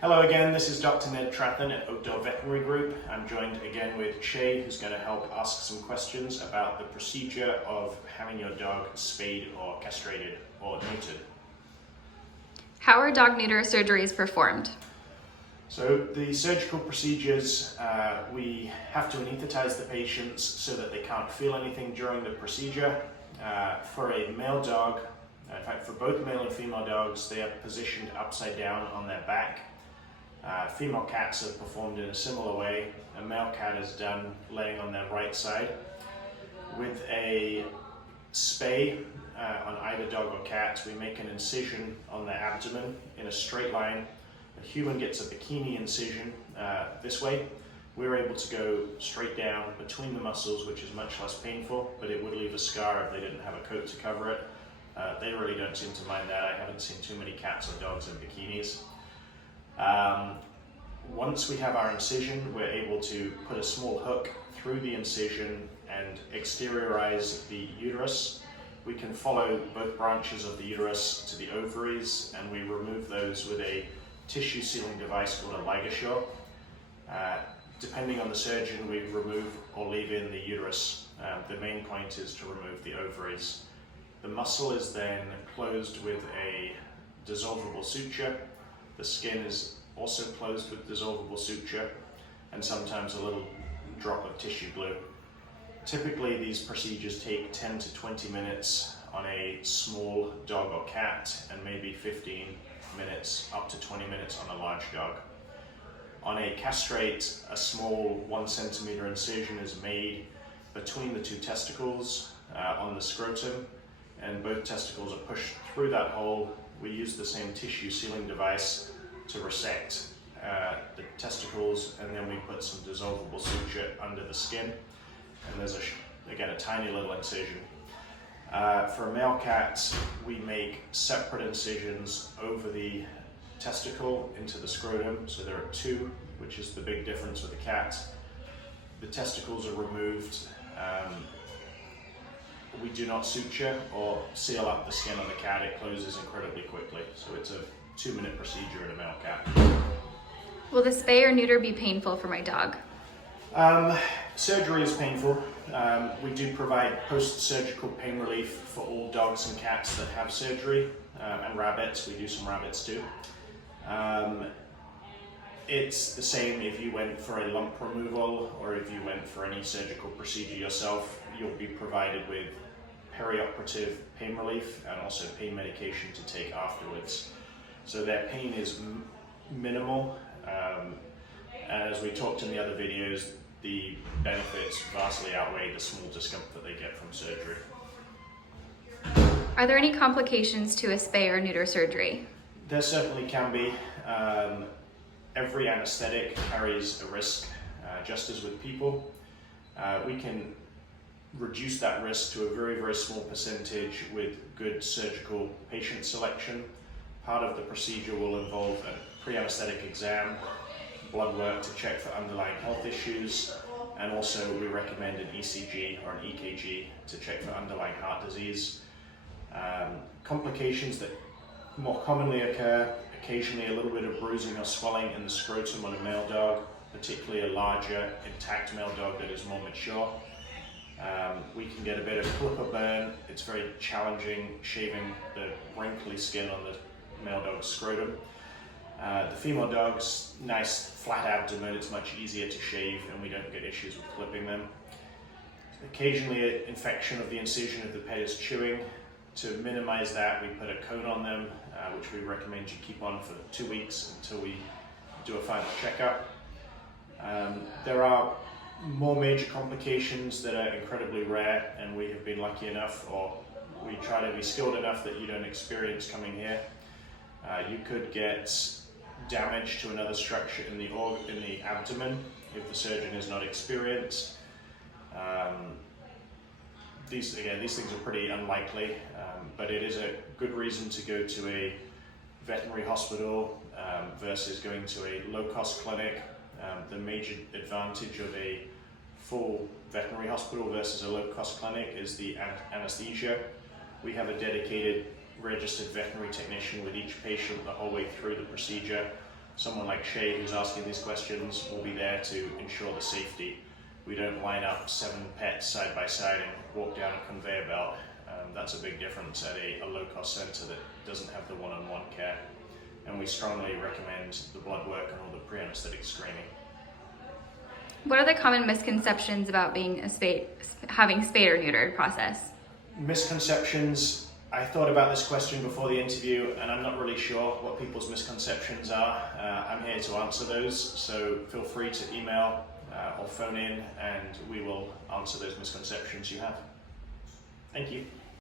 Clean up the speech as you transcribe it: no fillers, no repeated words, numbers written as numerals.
Hello again, this is Dr. Ned Trathan at Oakdale Veterinary Group. I'm joined again with Shay, who's going to help ask some questions about the procedure of having your dog spayed or castrated or neutered. How are dog neuter surgeries performed? So the surgical procedures, we have to anesthetize the patients so that they can't feel anything during the procedure. For a male dog, in fact for both male and female dogs, they are positioned upside down on their back. Female cats are performed in a similar way. A male cat is done laying on their right side. With a spay on either dog or cat, we make an incision on their abdomen in a straight line. A human gets a bikini incision this way. We're able to go straight down between the muscles, which is much less painful, but it would leave a scar if they didn't have a coat to cover it. They really don't seem to mind that. I haven't seen too many cats or dogs in bikinis. Once we have our incision, we're able to put a small hook through the incision and exteriorize the uterus. We can follow both branches of the uterus to the ovaries, and we remove those with a tissue sealing device called a ligashore. Depending on the surgeon, we remove or leave in the uterus. The main point is to remove the ovaries. The muscle is then closed with a dissolvable suture. The skin is also closed with dissolvable suture, and sometimes a little drop of tissue glue. Typically these procedures take 10 to 20 minutes on a small dog or cat, and maybe 15 minutes up to 20 minutes on a large dog. On a castrate, a small 1 centimeter incision is made between the two testicles on the scrotum, and both testicles are pushed through that hole. We use the same tissue sealing device to resect the testicles, and then we put some dissolvable suture under the skin, and there's again a tiny little incision. For male cats, we make separate incisions over the testicle into the scrotum, so there are two, which is the big difference with the cat. The testicles are removed. We do not suture or seal up the skin on the cat. It closes incredibly quickly, so it's a 2-minute procedure in a male cat. Will the spay or neuter be painful for my dog? Surgery is painful. We do provide post-surgical pain relief for all dogs and cats that have surgery, and rabbits. We do some rabbits too. It's the same if you went for a lump removal or if you went for any surgical procedure yourself. You'll be provided with perioperative pain relief and also pain medication to take afterwards. So their pain is minimal, and as we talked in the other videos, the benefits vastly outweigh the small discomfort they get from surgery. Are there any complications to a spay or neuter surgery? There certainly can be. Every anesthetic carries a risk, just as with people. We can reduce that risk to a very, very small percentage with good surgical patient selection. Part of the procedure will involve a pre-anesthetic exam, blood work to check for underlying health issues, and also we recommend an ECG or an EKG to check for underlying heart disease. Complications that more commonly occur, occasionally a little bit of bruising or swelling in the scrotum on a male dog, particularly a larger, intact male dog that is more mature. We can get a bit of clipper burn. It's very challenging shaving the wrinkly skin on the male dog's scrotum. The female dog's nice flat abdomen, it's much easier to shave and we don't get issues with clipping them. Occasionally an infection of the incision if the pet is chewing. To minimize that, we put a coat on them, which we recommend you keep on for 2 weeks until we do a final checkup. There are more major complications that are incredibly rare, and we have been lucky enough, or we try to be skilled enough that you don't experience coming here. You could get damage to another structure in the abdomen if the surgeon is not experienced. These things are pretty unlikely, but it is a good reason to go to a veterinary hospital versus going to a low-cost clinic. The major advantage of a full veterinary hospital versus a low-cost clinic is the anesthesia. We have a dedicated registered veterinary technician with each patient the whole way through the procedure someone like Shay who's asking these questions will be there to ensure the safety. We don't line up 7 pets side by side and walk down a conveyor belt. That's a big difference at a low-cost centre that doesn't have the one-on-one care. And we strongly recommend the blood work and all the pre-anaesthetic screening. What are the common misconceptions about being having spayed or neutered process? Misconceptions. I thought about this question before the interview and I'm not really sure what people's misconceptions are. I'm here to answer those, so feel free to email or phone in and we will answer those misconceptions you have. Thank you.